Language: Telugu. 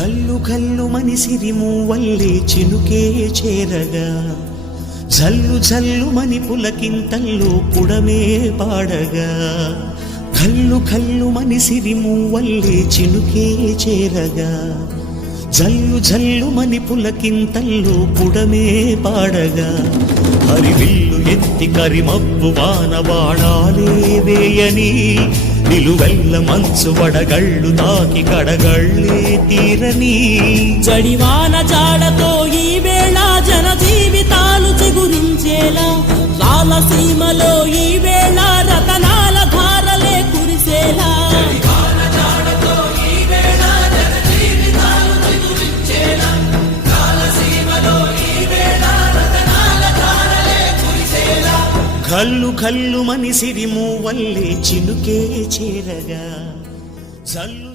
కల్లు కల్లు మనిసిరి మూవల్లే చినుకే చేరగా జల్లు జల్లు మని పులకింతల్లో పుడమే పాడగా కల్లు కల్లు మనిసిరి మూవల్లే చినుకే చేరగా జల్లు జల్లు మని పులకింతల్లో పుడమే పాడగా హరివిల్లు ఎత్తి కరిమబ్బు వానవాడాలే వేయని నిలువెల్ల మంచు వడగళ్ళు తాకి కడగళ్ళే తీరని జడివాన జాడతో ఈ వేళ జన జీవితాలు చిగురించేలా రాలసీమలో ఈ వేళ రతనాల ధారలే కురిసేలా కల్లు కల్లు మనిసిరి మూవల్లే చినుకే చేరగా జల్లు